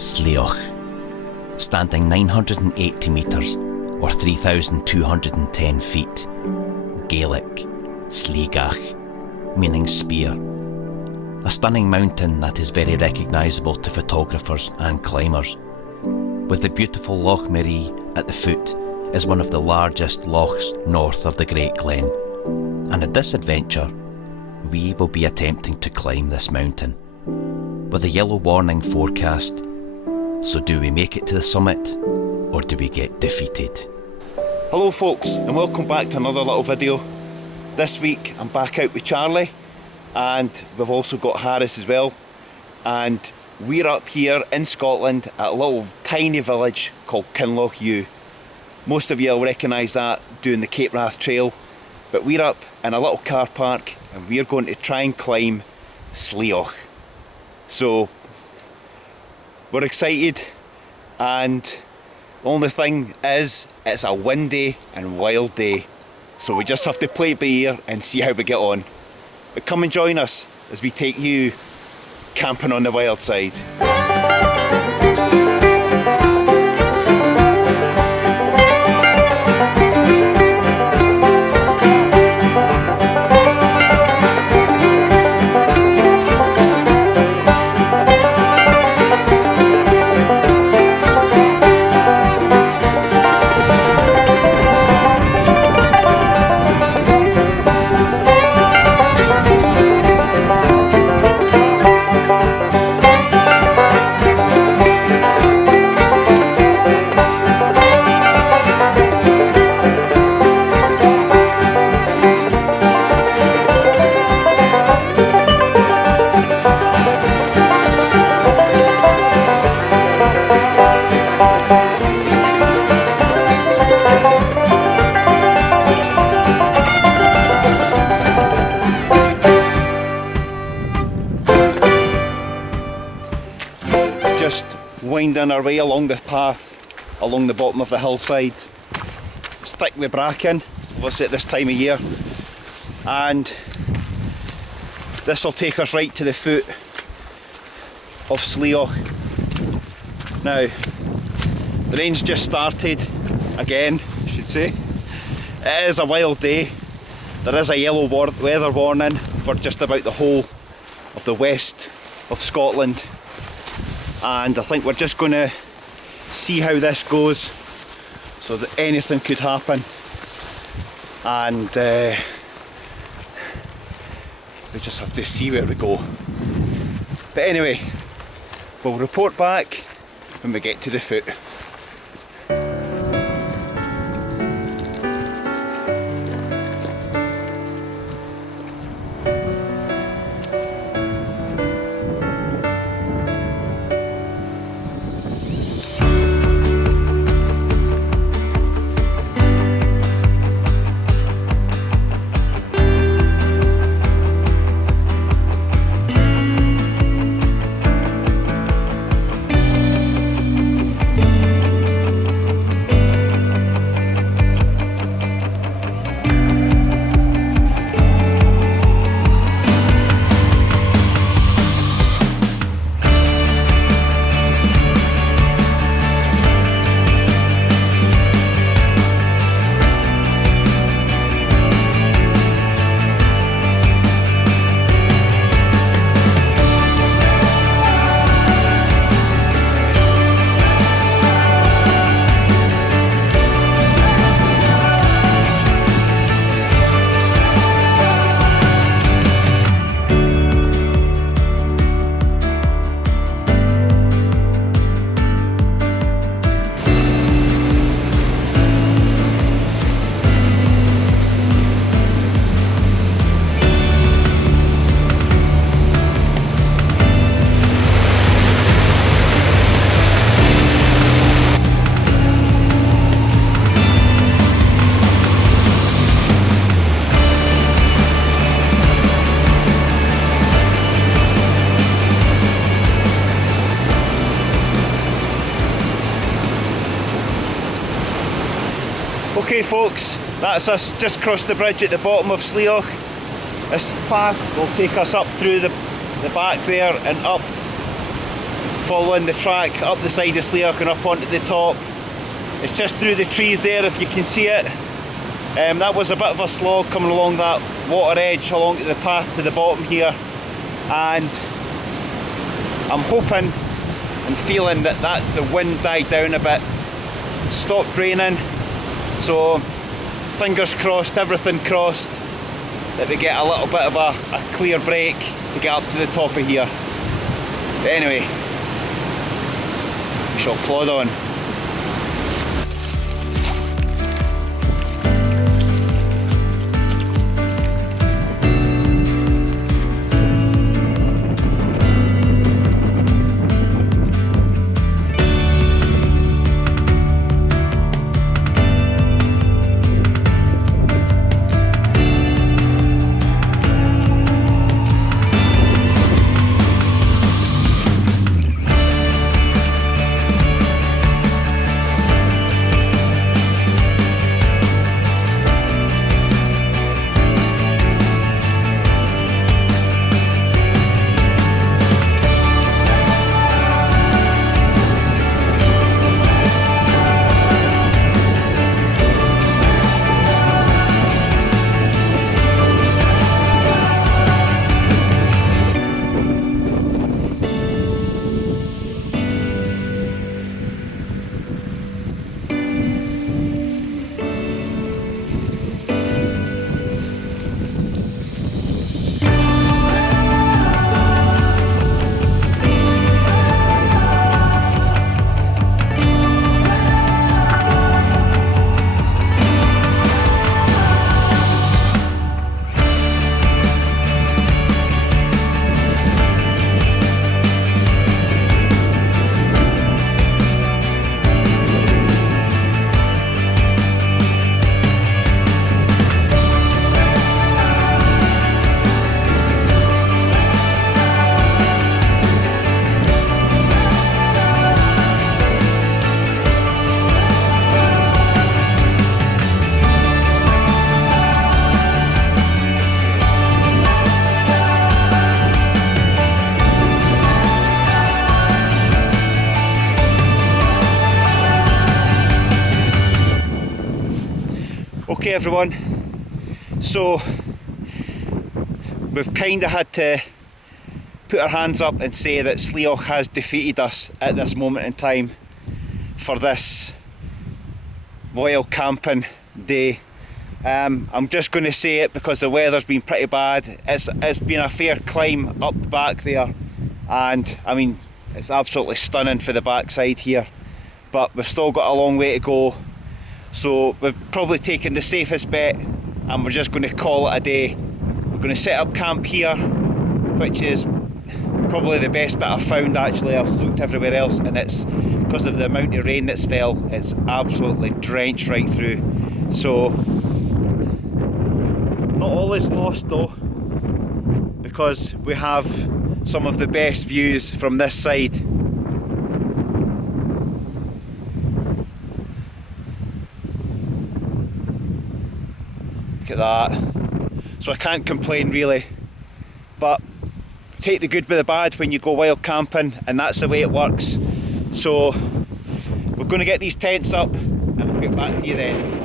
Slioch, standing 980 metres or 3,210 feet. Gaelic, Slioch, meaning spear. A stunning mountain that is very recognisable to photographers and climbers. With the beautiful Loch Marie at the foot, is one of the largest lochs north of the Great Glen. And at this adventure, we will be attempting to climb this mountain. With a yellow warning forecast, so do we make it to the summit, or do we get defeated? Hello folks, and welcome back to another little video. This week I'm back out with Charlie, and we've also got Harris as well. And we're up here in Scotland at a little tiny village called Kinloch. Most of you will recognise that doing the Cape Wrath Trail, but we're up in a little car park and we're going to try and climb Slioch. So we're excited, and the only thing is it's a windy and wild day, so we just have to play it by ear and see how we get on. But come and join us as we take you camping on the wild side. Just winding our way along the path, along the bottom of the hillside. It's thick with bracken, obviously at this time of year. And this will take us right to the foot of Slioch. Now, the rain's just started, again, I should say. It is a wild day. There is a yellow weather warning for just about the whole of the west of Scotland. And I think we're just going to see how this goes, so that anything could happen, and we just have to see where we go. But anyway, we'll report back when we get to the foot. Okay folks, that's us just crossed the bridge at the bottom of Slioch. This path will take us up through the back there and up following the track up the side of Slioch and up onto the top. It's just through the trees there, if you can see it. That was a bit of a slog coming along that water edge along the path to the bottom here, and I'm hoping and feeling that that's the wind died down a bit, stopped raining, so fingers crossed, everything crossed, that we get a little bit of a clear break to get up to the top of here. But anyway, we shall plod on. Okay everyone, so we've kind of had to put our hands up and say that Slioch has defeated us at this moment in time for this wild camping day. I'm just going to say it because the weather's been pretty bad. It's been a fair climb up the back there, and I mean it's absolutely stunning for the backside here, but we've still got a long way to go. So we've probably taken the safest bet and we're just going to call it a day. We're going to set up camp here, which is probably the best bit I've found actually. I've looked everywhere else and it's because of the amount of rain that's fell, it's absolutely drenched right through. So not all is lost though, because we have some of the best views from this side. Look at that. So I can't complain really, but take the good with the bad when you go wild camping, and that's the way it works. So we're going to get these tents up and we'll get back to you then.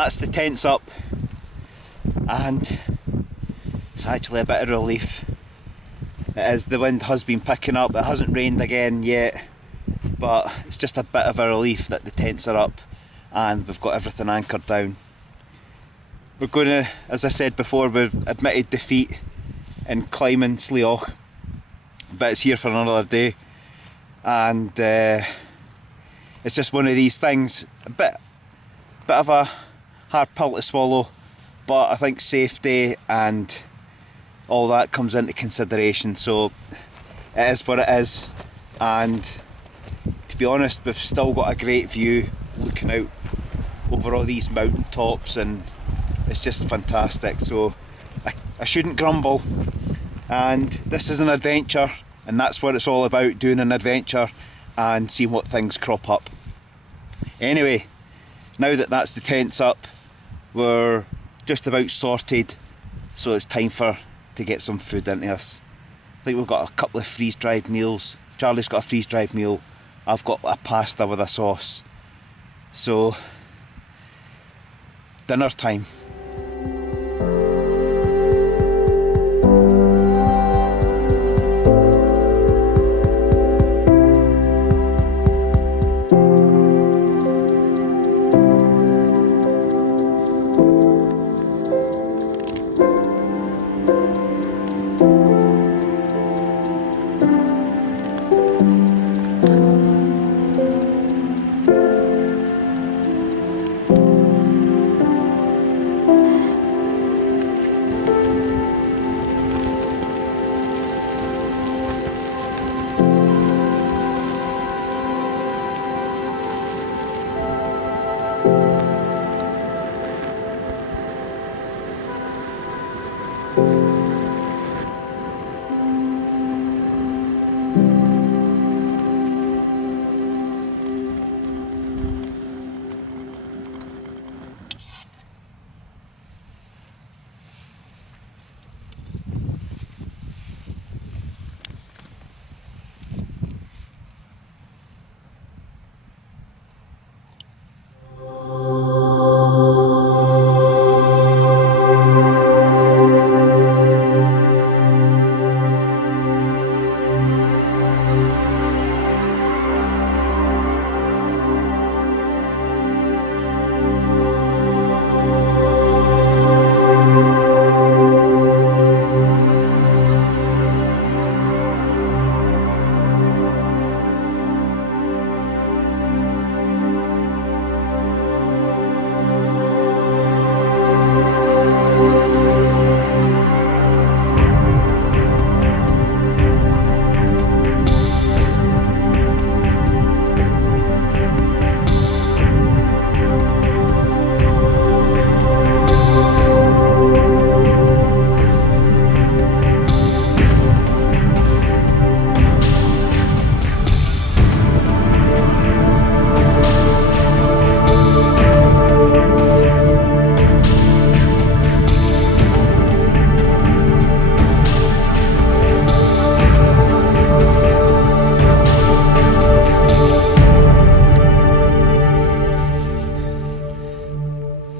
that's the tents up, and it's actually a bit of relief. The wind has been picking up. It hasn't rained again yet, but it's just a bit of a relief that the tents are up and we've got everything anchored down. We're going to, as I said before, we've admitted defeat in climbing Slioch, but it's here for another day, and it's just one of these things, a bit of a hard pill to swallow, but I think safety and all that comes into consideration, so it is what it is. And to be honest, we've still got a great view looking out over all these mountain tops, and it's just fantastic, so I shouldn't grumble. And this is an adventure, and that's what it's all about, doing an adventure and seeing what things crop up. Anyway, now that that's the tents up, we're just about sorted, so it's time to get some food into us. I think we've got a couple of freeze-dried meals. Charlie's got a freeze-dried meal. I've got a pasta with a sauce. So, dinner time.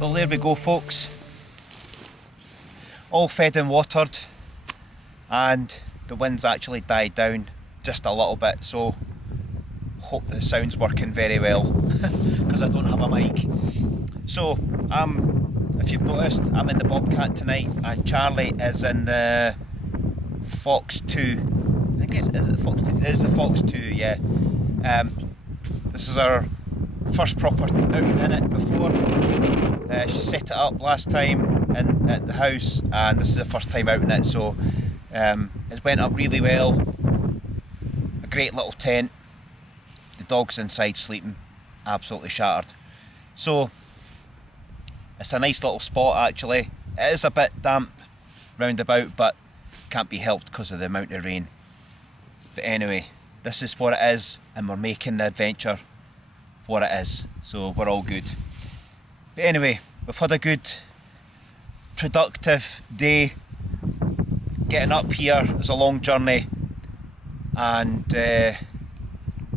Well, there we go, folks. All fed and watered, and the wind's actually died down just a little bit, so hope the sound's working very well because I don't have a mic. So if you've noticed, I'm in the Bobcat tonight and Charlie is in the Fox 2. I think is it Fox 2? It is the Fox 2, yeah. This is our first proper outing in it. Before she set it up last time at the house, and this is the first time out in it, so it went up really well. A great little tent. The dog's inside sleeping, absolutely shattered. So it's a nice little spot actually. It is a bit damp round about, but can't be helped because of the amount of rain. But anyway, this is what it is, and we're making the adventure what it is, so we're all good. But anyway, we've had a good productive day. Getting up here was a long journey, and it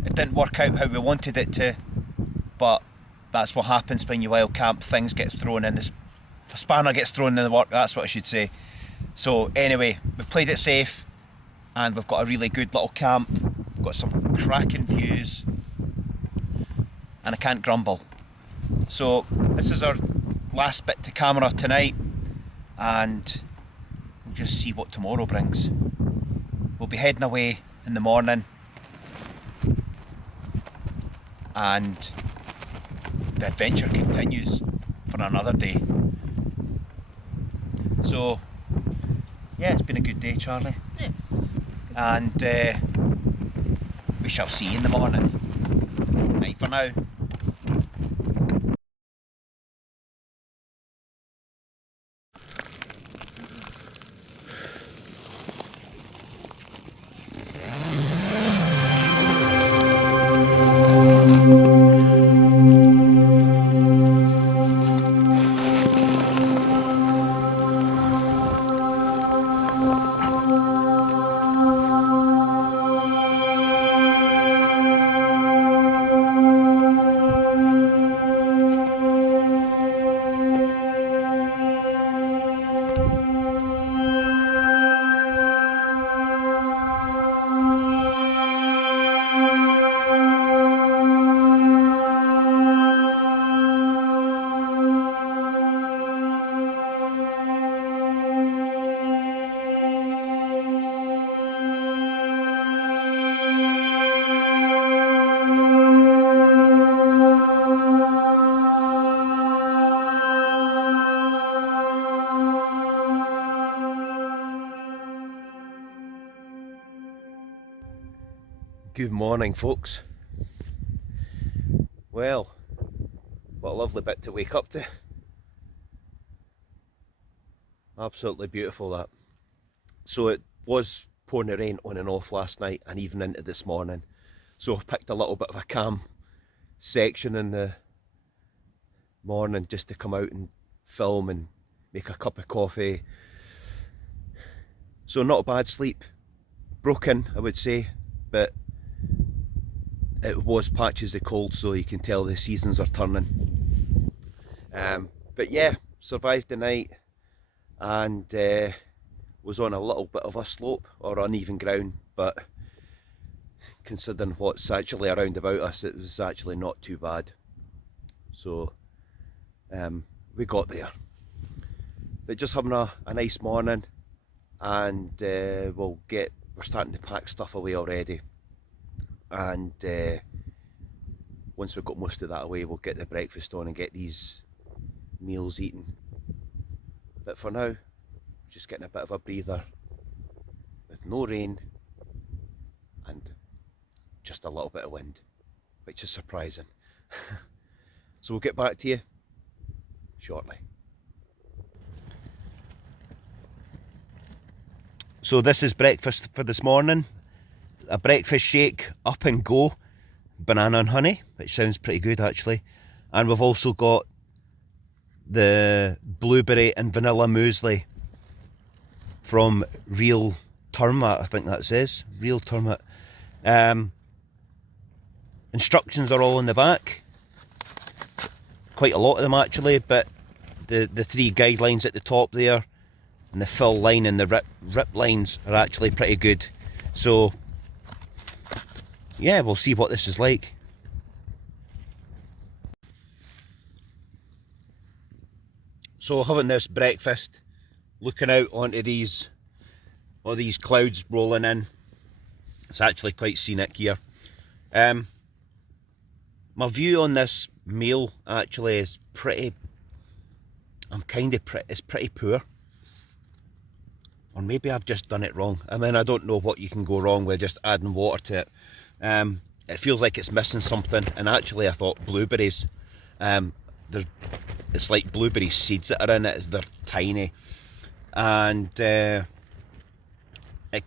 didn't work out how we wanted it to, but That's what happens when you wild camp. Things get thrown in. A spanner gets thrown in the work, that's what I should say. So anyway, we played it safe, and we've got a really good little camp. We've got some cracking views, and I can't grumble. So this is our last bit to camera tonight, and we'll just see what tomorrow brings. We'll be heading away in the morning, and the adventure continues for another day. So yeah, it's been a good day, Charlie. Yeah. And we shall see you in the morning. Night for now. Good morning, folks. Well, what a lovely bit to wake up to. Absolutely beautiful, that. So it was pouring the rain on and off last night and even into this morning. So I've picked a little bit of a calm section in the morning just to come out and film and make a cup of coffee. So not a bad sleep. Broken, I would say, but it was patches of cold, so you can tell the seasons are turning. But yeah, survived the night and was on a little bit of a slope or uneven ground, but considering what's actually around about us, it was actually not too bad. So we got there. But just having a nice morning, and we're starting to pack stuff away already. And once we've got most of that away, we'll get the breakfast on and get these meals eaten. But for now, just getting a bit of a breather with no rain and just a little bit of wind, which is surprising. So we'll get back to you shortly. So this is breakfast for this morning. A breakfast shake, up and go, banana and honey, which sounds pretty good actually. And we've also got the blueberry and vanilla muesli from Real Turmat, I think that says, Real Turmat. Instructions are all in the back, quite a lot of them actually, but the three guidelines at the top there, and the fill line and the rip lines are actually pretty good. So yeah, we'll see what this is like. So having this breakfast, looking out onto all these clouds rolling in. It's actually quite scenic here. My view on this meal actually is it's pretty poor. Or maybe I've just done it wrong. I mean, I don't know what you can go wrong with just adding water to it. It feels like it's missing something, and actually I thought blueberries, it's like blueberry seeds that are in it. They're tiny, and it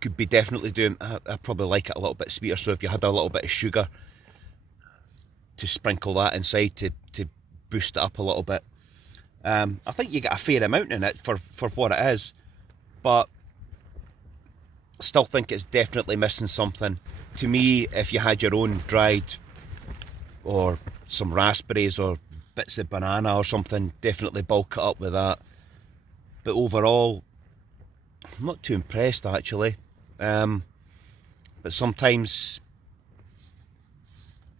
could be definitely doing, I probably like it a little bit sweeter, so if you had a little bit of sugar to sprinkle that inside to boost it up a little bit. I think you get a fair amount in it for what it is, but still think it's definitely missing something. To me, if you had your own dried or some raspberries or bits of banana or something, definitely bulk it up with that. But overall, I'm not too impressed actually. But sometimes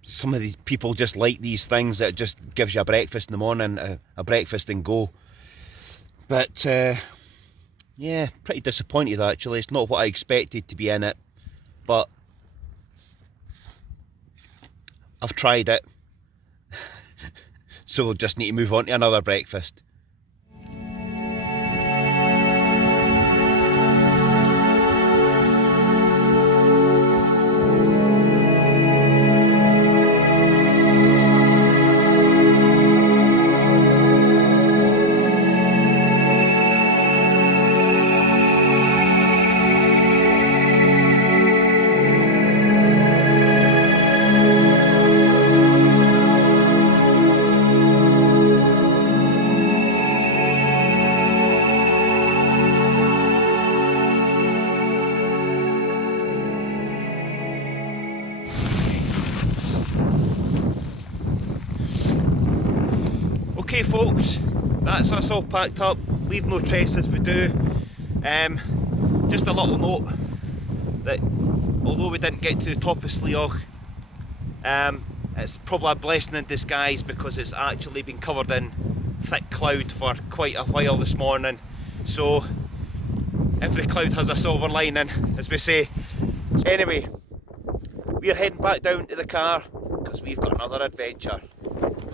some of these people just like these things that just gives you a breakfast in the morning, a breakfast and go. But yeah, pretty disappointed actually. It's not what I expected to be in it, but I've tried it. So we'll just need to move on to another breakfast. Okay folks, that's us all packed up. Leave no trace as we do. Just a little note that although we didn't get to the top of Slioch, it's probably a blessing in disguise because it's actually been covered in thick cloud for quite a while this morning. So every cloud has a silver lining, as we say. Anyway, we're heading back down to the car because we've got another adventure.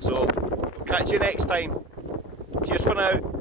So we'll catch you next time. Cheers for now.